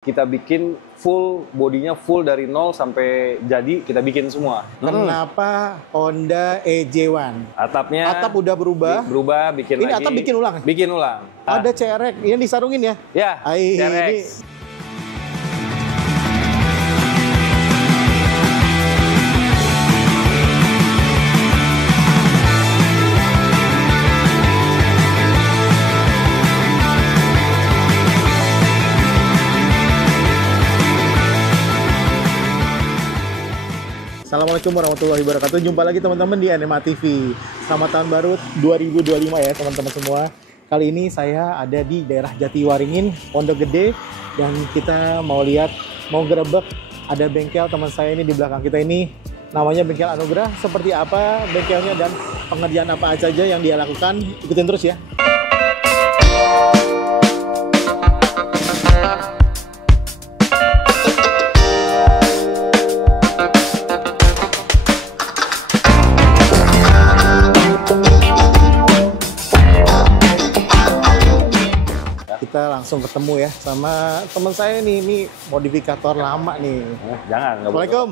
Kita bikin full, bodinya full dari nol sampai jadi, kita bikin semua. Kenapa Honda EJ1? Atapnya Atap udah berubah. Berubah, bikin Ini lagi. atap bikin ulang? Bikin ulang. Ada CRX, yang disarungin ya? Ya, CRX. Assalamualaikum warahmatullahi wabarakatuh. Jumpa lagi teman-teman di Anima TV. Selamat tahun baru 2025 ya teman-teman semua. Kali ini saya ada di daerah Jatiwaringin, Pondok Gede, dan kita mau lihat, mau gerebek ada bengkel teman saya ini di belakang kita ini. Namanya Bengkel Anugrah. Seperti apa bengkelnya dan pengerjaan apa aja yang dia lakukan? Ikutin terus ya. Kita langsung ketemu ya sama teman saya nih, ini modifikator lama nih. Jangan, nggak boleh. Assalamualaikum.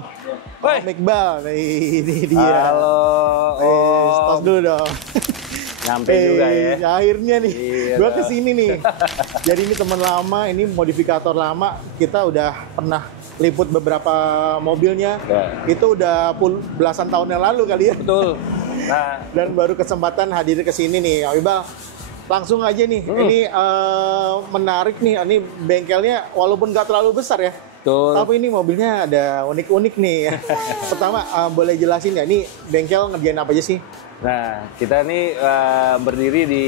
Woi. Om Iqbal, ini dia. Halo. Tos dulu dong. Nyampe juga ya. Akhirnya nih, Iya gua dah. kesini nih. Jadi ini teman lama, ini modifikator lama. Kita udah pernah liput beberapa mobilnya. Ya. Itu udah belasan tahun yang lalu kali ya. Betul. Nah, Dan baru kesempatan hadir ke sini nih, Om Iqbal. Langsung aja nih, ini menarik nih, ini bengkelnya walaupun nggak terlalu besar ya, betul. tapi ini mobilnya ada unik-unik nih. Pertama, boleh jelasin ya, ini bengkel ngerjain apa aja sih? Nah, kita nih berdiri di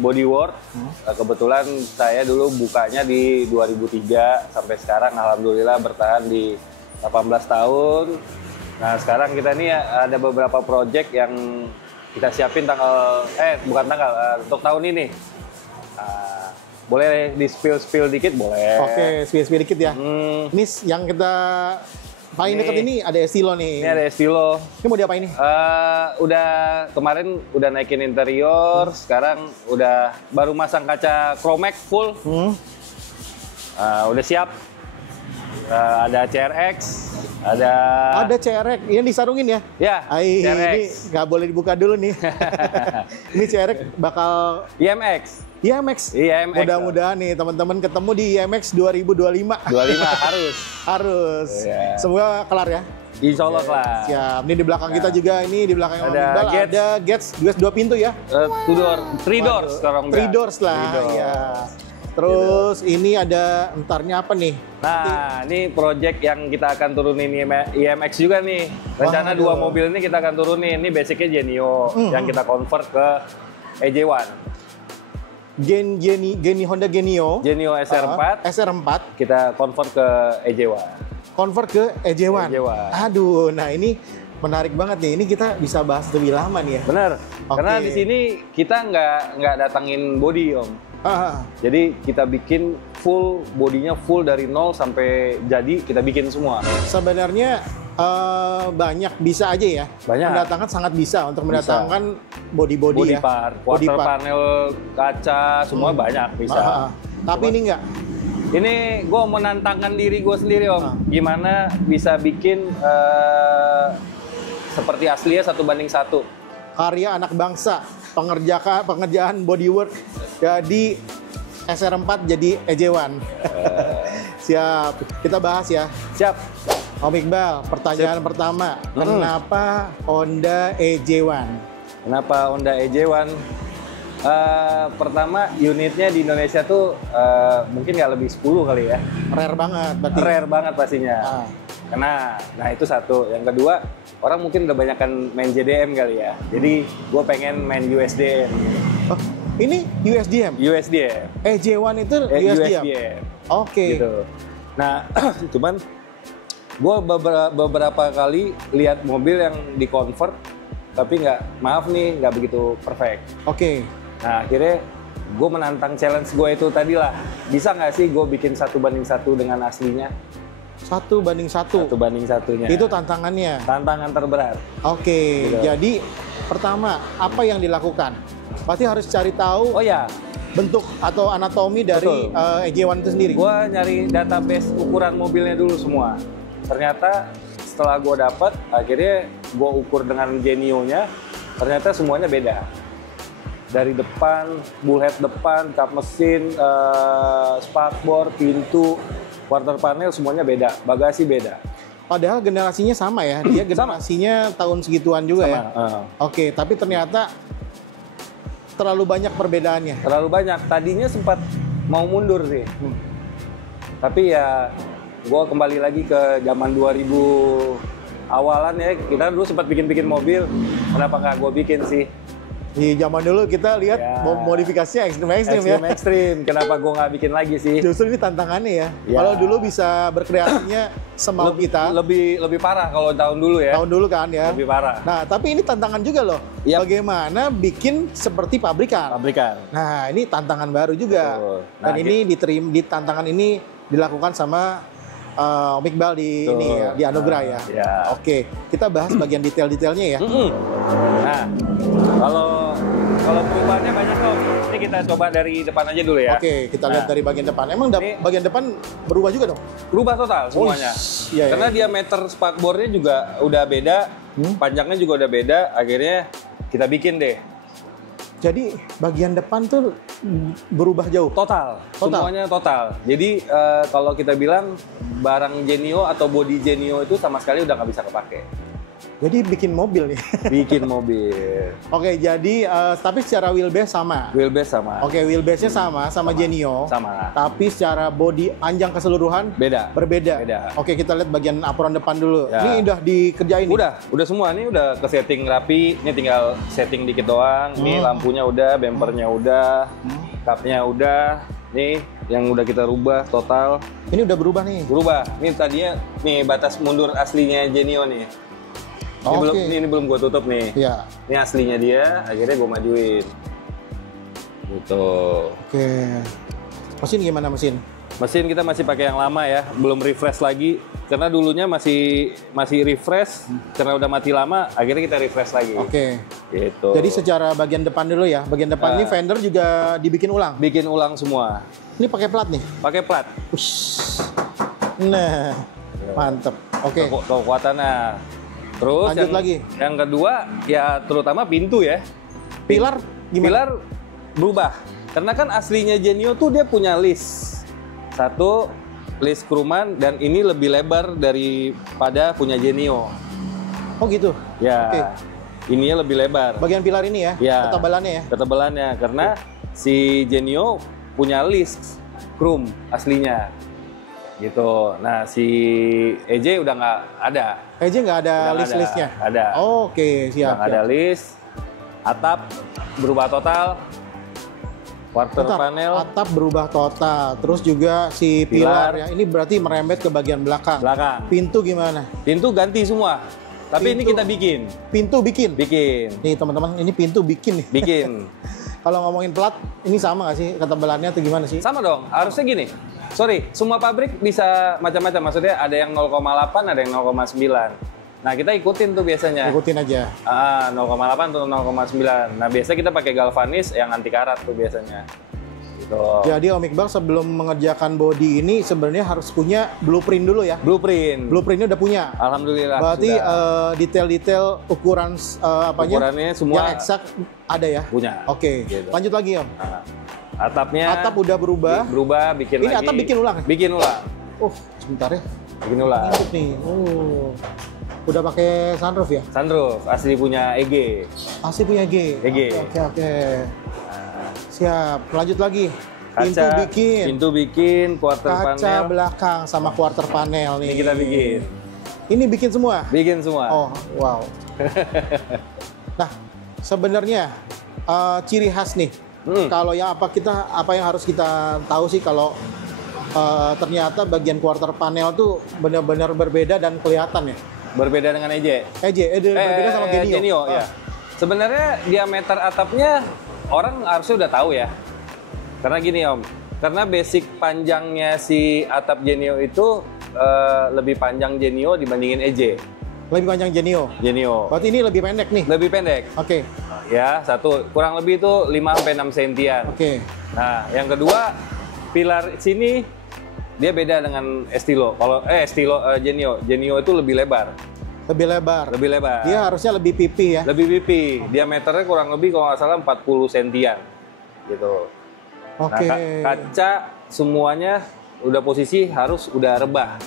Bodywork. Kebetulan saya dulu bukanya di 2003 sampai sekarang alhamdulillah bertahan di 18 tahun. Nah, sekarang kita nih ada beberapa project yang kita siapin untuk tahun ini. Boleh di spill dikit boleh. Oke, spill dikit ya. Ini yang kita paling deket ini ada Estilo nih. Ini ada Estilo. Ini mau diapain nih? Udah kemarin udah naikin interior, sekarang udah baru masang kaca Chromax full. Udah siap. Ada CRX, Ada CRX, yang disarungin ya? Ya, Ini CRX. nggak boleh dibuka dulu nih. Ini CRX bakal IMX. IMX. IMX. Mudah-mudahan nih teman-teman ketemu di IMX 2025. 25 harus. Harus. Iya. Semua kelar ya? Insya Allah kelar. Siap. Ini di belakang kita juga, ini di belakang Om Ada Iqbal Gates. ada Gates US 2 pintu ya? Three doors sekarang. 3 doors lah. Three doors. Ya. Terus ini ada entarnya apa nih? Nah, ini project yang kita akan turunin IMX juga nih. Rencana Waduh. 2 mobil ini kita akan turunin. Ini basicnya Genio yang kita convert ke EJ1. Honda Genio. Genio SR4 SR4 kita convert ke EJ1. convert ke EJ1. EJ1. Aduh, nah ini menarik banget nih. Ini kita bisa bahas lebih lama nih ya. Bener. Oke. Karena di sini kita nggak datangin body, Om. Jadi kita bikin full, bodinya full dari nol sampai jadi, kita bikin semua. Sebenarnya banyak bisa aja ya. Banyak. Mendatangkan sangat bisa untuk mendatangkan body Body ya. part, Body quarter part. panel, kaca, semua banyak bisa. Tapi ini enggak. Ini gue menantangkan diri gue sendiri, Om. Gimana bisa bikin seperti aslinya 1:1. Karya anak bangsa, pengerjaan bodywork jadi SR4 jadi EJ1. Siap, kita bahas ya. Siap. Om Iqbal, pertanyaan pertama, kenapa Honda EJ1? Kenapa Honda EJ1? Pertama, unitnya di Indonesia tuh mungkin nggak lebih 10 kali ya. Rare banget berarti. Rare banget pastinya. Ah. Nah itu satu. Yang kedua, orang mungkin udah banyakan main JDM kali ya. Jadi gue pengen main USDM. Oh, ini USDM? USDM. EJ1 itu USDM? USDM. Oke. Gitu. Nah, cuman gue beberapa kali lihat mobil yang di-convert, tapi nggak begitu perfect. Oke. Nah, akhirnya gue menantang challenge gue itu tadi lah. Bisa nggak sih gue bikin 1:1 dengan aslinya? 1:1. 1:1-nya. Itu tantangannya. Tantangan terberat. Oke. Gitu. Jadi pertama, apa yang dilakukan? Berarti harus cari tahu Oh ya, bentuk atau anatomi dari EJ1 itu sendiri? Gue nyari database ukuran mobilnya dulu semua. Ternyata setelah gue dapet, akhirnya gue ukur dengan Genio-nya, ternyata semuanya beda. Dari depan, bullhead depan, kap mesin, spakbor, pintu, quarter panel semuanya beda, bagasi beda. Padahal generasinya sama ya, dia generasinya tahun segituan juga Sama, ya. Oke, tapi ternyata terlalu banyak perbedaannya. Terlalu banyak. Tadinya sempat mau mundur sih. Tapi ya gue kembali lagi ke zaman 2000 awalan ya. Kita dulu sempat bikin-bikin mobil. Kenapa nggak gue bikin sih? Di zaman dulu kita lihat modifikasinya ekstrim-ekstrim ya. Ekstrim. Kenapa gue nggak bikin lagi sih? Justru ini tantangannya ya. Kalau dulu bisa berkreasinya semau kita. Lebih parah kalau tahun dulu ya. Tahun dulu kan ya. Lebih parah. Nah, tapi ini tantangan juga loh. Bagaimana bikin seperti pabrikan. Nah, ini tantangan baru juga. Nah, dan ini di tantangan ini dilakukan sama Om Iqbal di Anugerah ya. Oke, kita bahas bagian detail-detailnya ya. Nah, kalau perubahannya banyak kok. Ini kita coba dari depan aja dulu ya. Oke, kita lihat dari bagian depan. Emang bagian depan berubah juga dong? Berubah total semuanya. Karena diameter spakbornya juga udah beda, panjangnya juga udah beda. Akhirnya kita bikin deh. Jadi bagian depan tuh berubah jauh? Total. Semuanya total. Jadi kalau kita bilang barang Genio atau body Genio itu sama sekali udah nggak bisa kepake. Jadi bikin mobil nih? Bikin mobil. Oke, jadi tapi secara wheelbase sama? Wheelbase sama. Oke, wheelbase-nya sama Genio. Sama. Tapi secara body panjang keseluruhan? Berbeda. Oke, kita lihat bagian apron depan dulu. Ya. Ini udah dikerjain nih? Udah semua. Ini udah ke setting rapi. Ini tinggal setting dikit doang. Ini lampunya udah, bempernya udah, kapnya udah. Nih yang udah kita rubah total. Ini udah berubah nih? Berubah. Ini tadinya nih batas mundur aslinya Genio nih. Ini belum gue tutup nih. Iya. Ini aslinya dia, akhirnya gue majuin. Gitu. Oke. Mesin gimana mesin? Mesin kita masih pakai yang lama ya, belum refresh lagi. Karena dulunya masih refresh, karena udah mati lama, akhirnya kita refresh lagi. Oke. Gitu. Jadi secara bagian depan dulu ya, bagian depan ini fender juga dibikin ulang? Bikin ulang semua. Ini pakai plat nih? Pakai plat. Nah, mantep. Oke. Kekuatannya. Terus lanjut lagi. Yang kedua ya terutama pintu ya. Pilar gimana? Pilar berubah. Karena kan aslinya Genio tuh dia punya list. Satu list Crewman dan ini lebih lebar daripada punya Genio. Oh gitu? Ya. Okay. Ininya lebih lebar. Bagian pilar ini ya? Ya. Ketebalannya ya? Ketebalannya karena si Genio punya list Chrome aslinya. Gitu. Nah si EJ udah nggak ada. EJ nggak ada list-listnya? Ada. Oke, siap. Nggak ada list. Atap berubah total. Quarter panel. Atap berubah total. Terus juga si pilar ya. Ini berarti merembet ke bagian belakang. Pintu gimana? Pintu ganti semua. Tapi ini kita bikin. Pintu bikin? Bikin. Nih teman-teman, ini pintu bikin nih. Bikin. Kalau ngomongin plat, ini sama nggak sih ketebalannya atau gimana sih? Sama dong. Harusnya gini. Sorry, semua pabrik bisa macam-macam. Maksudnya ada yang 0,8, ada yang 0,9. Nah, kita ikutin tuh biasanya. Ikutin aja. 0,8 atau 0,9. Nah, biasa kita pakai galvanis yang anti karat tuh biasanya. Gitu. Jadi Om Iqbal sebelum mengerjakan body ini sebenarnya harus punya blueprint dulu ya? Blueprintnya udah punya? Alhamdulillah. Berarti detail-detail ukurannya semua yang eksak ada ya? Punya. Oke, gitu. Lanjut lagi Om. Atap udah berubah. Bikin ini lagi. Ini atap bikin ulang? Bikin ulang. Sebentar ya. Bikin ulang. Ini nih. Udah pakai sunroof ya? Sunroof, asli punya EG. Asli punya EG? Oke. Siap, lanjut lagi. Pintu bikin, quarter panel. Kaca belakang sama quarter panel nih. Ini kita bikin. Ini bikin semua? Bikin semua. Oh, wow. Nah, sebenarnya ciri khas nih. Kalau yang apa yang harus kita tahu sih kalau ternyata bagian quarter panel tuh benar-benar berbeda dan kelihatan ya. Berbeda dengan EJ. Berbeda sama Genio. Ya. Sebenarnya diameter atapnya orang harusnya udah tahu ya. Karena gini Om, karena basic panjangnya si atap Genio itu lebih panjang Genio dibandingin EJ. Lebih panjang Genio. Genio. Berarti ini lebih pendek nih. Lebih pendek. Oke. Ya, satu kurang lebih itu 5-6 sentian. Oke. Nah, yang kedua pilar sini dia beda dengan Estilo. Kalau Genio, Genio itu lebih lebar. Lebih lebar. Lebih lebar. Dia harusnya lebih pipih ya. Lebih pipih. Diameternya kurang lebih kalau nggak salah 40 sentian. Gitu. Oke. Nah, kaca semuanya udah posisi harus udah rebah.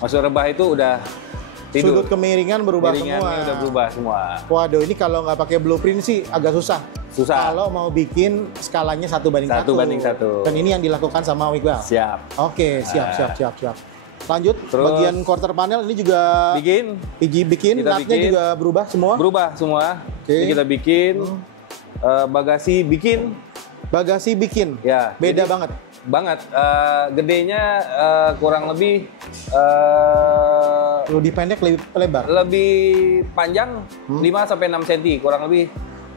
Maksud rebah itu udah tidur. Sudut kemiringan berubah semua. Udah berubah semua. Waduh, ini kalau nggak pakai blueprint sih agak susah. Susah. Kalau mau bikin skalanya 1:1. 1:1. Dan ini yang dilakukan sama Wigwell. Siap. Oke, siap. Lanjut, Terus, bagian quarter panel ini juga bikin. Natnya juga berubah semua. Berubah semua. Oke. Ini kita bikin. Bagasi bikin. Bagasi bikin. Ya. Beda jadi, banget. Gedenya kurang lebih Lebih pendek, lebih lebar. lebih panjang 5-6 cm, kurang lebih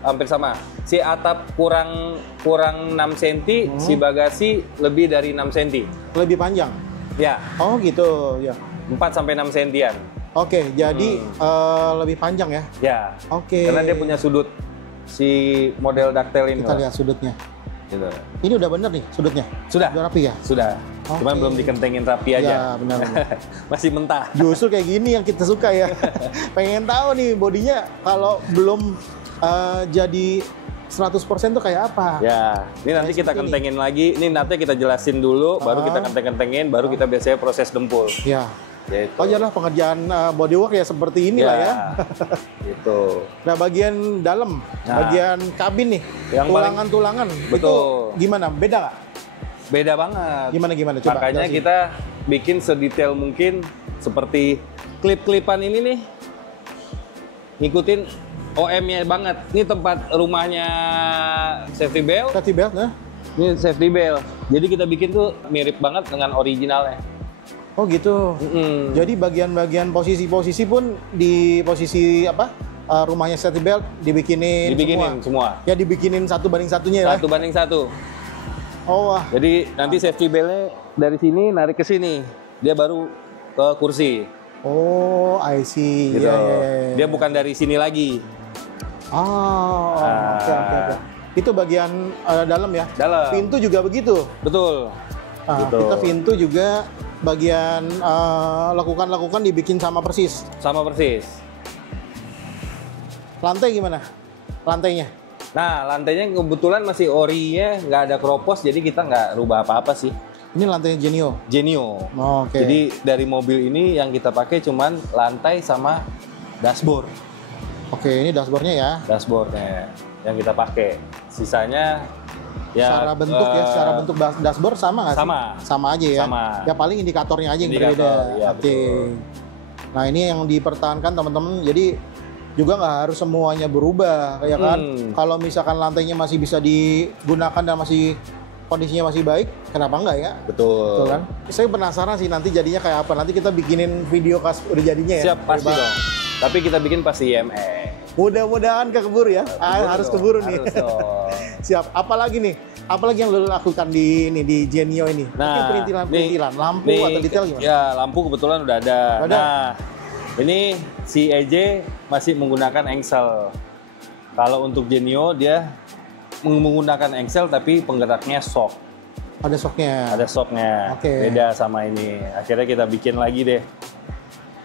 hampir sama. Si atap kurang 6 cm, si bagasi lebih dari 6 cm. Lebih panjang. Ya, Oh gitu, ya. 4-6 cm-an. Oke, jadi lebih panjang ya. Ya. Oke. Karena dia punya sudut si model ductile ini. Kita lihat sudutnya. Gitu. Ini udah bener nih sudutnya. Sudah. Udah rapi ya? Sudah. Oke. Cuman belum dikentengin rapi aja. Ya, benar. Masih mentah. Justru kayak gini yang kita suka ya. Pengen tahu nih bodinya kalau belum jadi 100% tuh kayak apa? Ya, ini nanti Kayak kita seperti kentengin lagi. Ini nanti kita jelasin dulu, baru kita kenteng-kentengin, baru kita biasanya proses dempul. Ya. Gitu. Oh lah pengerjaan bodywork ya seperti ini lah ya. Gitu. Nah bagian dalam, Nah. bagian kabin nih, Yang tulangan-tulangan, Betul. itu gimana? Beda nggak? Beda banget. Gimana? Coba Makanya jelasin. kita bikin sedetail mungkin seperti klip-klipan ini nih. Ngikutin OM-nya banget. Ini tempat rumahnya safety belt. Safety belt, nah? Ini safety belt. Jadi kita bikin tuh mirip banget dengan originalnya. Oh gitu. Jadi bagian-bagian posisi-posisi pun di posisi apa? Rumahnya safety belt Dibikinin semua. Ya dibikinin 1:1 ya. 1:1. Oh wah. Jadi nanti safety beltnya dari sini narik ke sini. Dia baru ke kursi. Oh, I see. Gitu. Ya. Dia bukan dari sini lagi. Oh, oke. Itu bagian dalam ya. Dalam. Pintu juga begitu. Betul. Gitu. Kita pintu juga bagian lekukan dibikin sama persis. Sama persis. Lantai gimana? Lantainya? Nah, lantainya kebetulan masih orinya, nggak ada keropos, jadi kita nggak rubah apa-apa sih. Ini lantainya Genio. Genio. Oh, oke. Jadi dari mobil ini yang kita pakai cuman lantai sama dashboard. Oke, ini dashboardnya ya. Dashboardnya yang kita pakai. Sisanya ya Secara bentuk dashboard sama nggak sih? Sama aja ya. Sama. Ya paling indikatornya aja yang Indikator, berbeda. ya, Oke. betul. Nah ini yang dipertahankan teman-teman. Jadi juga nggak harus semuanya berubah, ya kan? Kalau misalkan lantainya masih bisa digunakan dan masih kondisinya masih baik, kenapa enggak ya? Betul. Betul kan? Saya penasaran sih nanti jadinya kayak apa. Nanti kita bikinin video udah jadinya ya. Siap, pasti dong. Tapi kita bikin pasti IME. Mudah-mudahan keburu ya. Harus keburu nih. Harus dong. Siap. Apalagi nih? Apalagi yang lo lakukan di Genio ini? Nah, perintilan lampu nih, atau detail gimana? Ya, lampu kebetulan udah ada. Ada. Nah, ini si EJ masih menggunakan engsel. Kalau untuk Genio dia menggunakan engsel tapi penggeraknya shock. Ada shocknya. Ada shocknya. Oke. Beda sama ini. Akhirnya kita bikin lagi deh.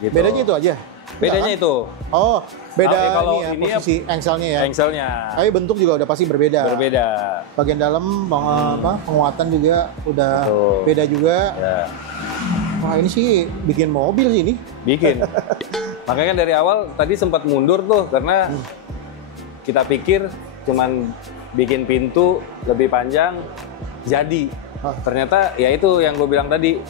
Gitu. Bedanya itu aja? Bedanya Enggak, itu. kan? Oh, beda Kalau ini ya, ini posisi engselnya ya. Engselnya. Tapi bentuk juga udah pasti berbeda. Berbeda. Bagian dalam penguatan juga udah Betul. beda juga. Ya. Wah ini sih bikin mobil sih ini. Bikin. Makanya kan dari awal tadi sempat mundur tuh karena kita pikir cuman bikin pintu lebih panjang jadi. Ternyata ya itu yang gue bilang tadi.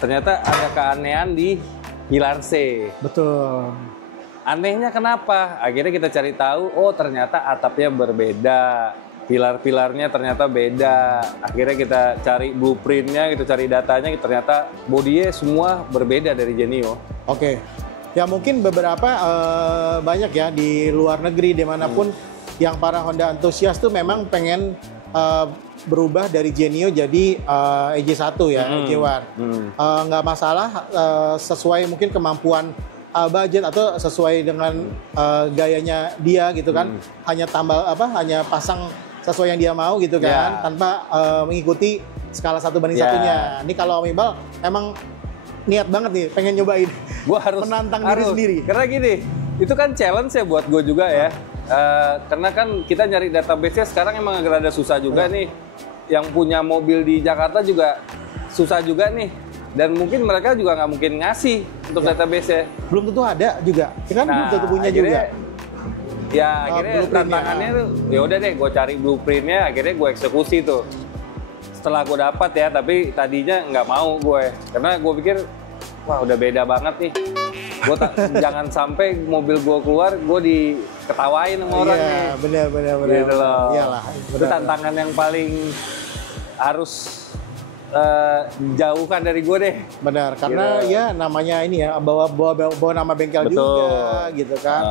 Ternyata ada keanehan di pilar C. Betul. Anehnya kenapa? Akhirnya kita cari tahu, oh ternyata atapnya berbeda. Pilar-pilarnya ternyata beda. Akhirnya kita cari blueprintnya, kita cari datanya, ternyata bodinya semua berbeda dari Genio. Oke. Ya mungkin beberapa banyak ya di luar negeri dimanapun yang para Honda antusias tuh memang pengen berubah dari Genio jadi EJ1 ya, EJ War. Nggak masalah sesuai mungkin kemampuan budget atau sesuai dengan gayanya dia gitu kan. Hanya hanya pasang sesuai yang dia mau gitu kan, tanpa mengikuti skala 1:1. Ini kalau Om Iqbal emang niat banget nih pengen nyobain. Gua harus menantang diri sendiri. Karena gini, itu kan challenge ya buat gue juga ya. Karena kan kita nyari database-nya sekarang emang agak rada susah juga nih. Yang punya mobil di Jakarta juga susah juga nih. Dan mungkin mereka juga nggak mungkin ngasih untuk database-nya. Belum tentu ada juga. Kan belum tentu punya juga. Ya akhirnya tantangannya tuh, ya udah deh, gue cari blueprintnya, akhirnya gue eksekusi tuh. Setelah gue dapat ya, tapi tadinya nggak mau gue, karena gue pikir, wah udah beda banget nih. Gue jangan sampai mobil gue keluar, gue diketawain sama orang nih. Iya, benar. Gitu loh. Iyalah. Itu tantangan yang paling harus jauhkan dari gue deh. Benar, karena ya namanya ini ya bawa nama bengkel juga gitu kan.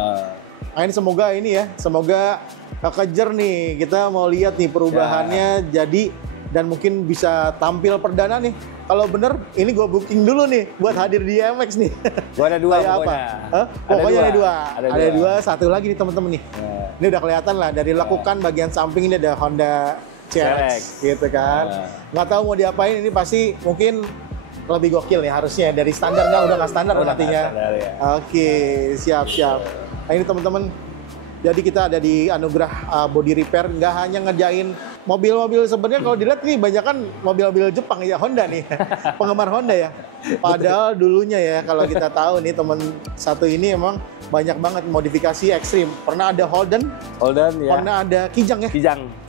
Nah, ini semoga kekejar nih, kita mau lihat nih perubahannya jadi dan mungkin bisa tampil perdana nih. Kalau bener, ini gue booking dulu nih buat hadir di IMX nih. Gue ada 2 pokoknya. Pokoknya ada dua. Satu lagi nih temen-temen nih. Ini udah kelihatan lah dari lekukan bagian samping ini ada Honda CRX gitu kan. Nggak tahu mau diapain, ini pasti mungkin lebih gokil ya harusnya dari standarnya udah nggak standar nantinya. Ya. Oke, siap. Nah ini teman-teman, jadi kita ada di Anugerah Body Repair, nggak hanya ngerjain mobil-mobil, sebenarnya kalau dilihat nih banyak kan mobil-mobil Jepang ya, Honda nih, penggemar Honda ya. Padahal dulunya ya kalau kita tahu nih teman satu ini emang banyak banget modifikasi ekstrim. Pernah ada Holden ya. Pernah ada Kijang ya.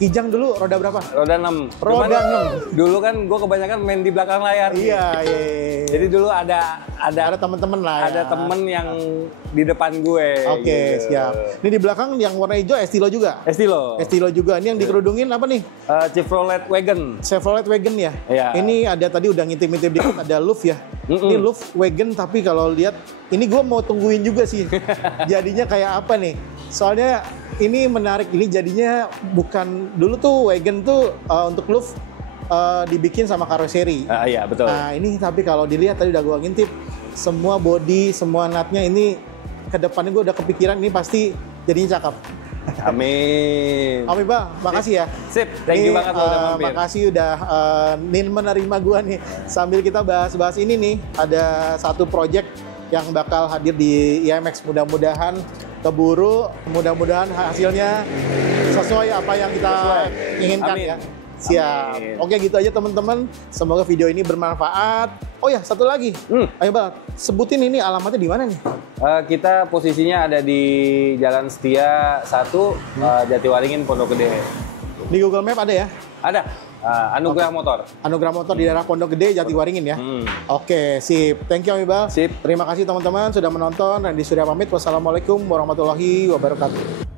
Kijang dulu roda berapa? Roda 6. Roda 6. Dulu kan gue kebanyakan main di belakang layar. Iya. Jadi dulu ada teman-teman lah. Ada temen yang di depan gue. Oke, gitu. siap. Ini di belakang yang warna hijau Estilo juga. Estilo juga. Ini yang dikerudungin apa nih? Chevrolet Wagon. Chevrolet Wagon ya. Iya. Ini ada tadi udah ngintip-ngintip dikit ada Louvre ya. Ini Louvre Wagon, tapi kalau lihat ini gue mau tungguin juga sih. Jadinya kayak apa nih? Soalnya ini menarik, ini jadinya bukan dulu tuh Wagon tuh untuk Louvre dibikin sama karoseri. Iya betul. Nah ini tapi kalau dilihat tadi udah gue ngintip semua body, semua natnya ini kedepannya gue udah kepikiran ini pasti jadinya cakep. Amin. Om Iqbal, makasih ya. Sip, thank you banget udah mampir. Makasih udah menerima gua nih. Sambil kita bahas-bahas ini nih, ada satu project yang bakal hadir di IMX. Mudah-mudahan keburu, mudah-mudahan hasilnya sesuai apa yang kita inginkan. Amin. Ya. Siap. Amin. Oke gitu aja teman-teman. Semoga video ini bermanfaat. Oh ya, satu lagi. Ayo Bal, sebutin ini alamatnya di mana nih? Kita posisinya ada di Jalan Setia 1, Jatiwaringin, Pondok Gede. Di Google Map ada ya? Ada. Anugerah Motor. Anugerah Motor di daerah Pondok Gede, Jatiwaringin ya? Oke, sip. Thank you Om Iqbal. Sip. Terima kasih teman-teman sudah menonton. Randy Surya pamit. Wassalamualaikum warahmatullahi wabarakatuh.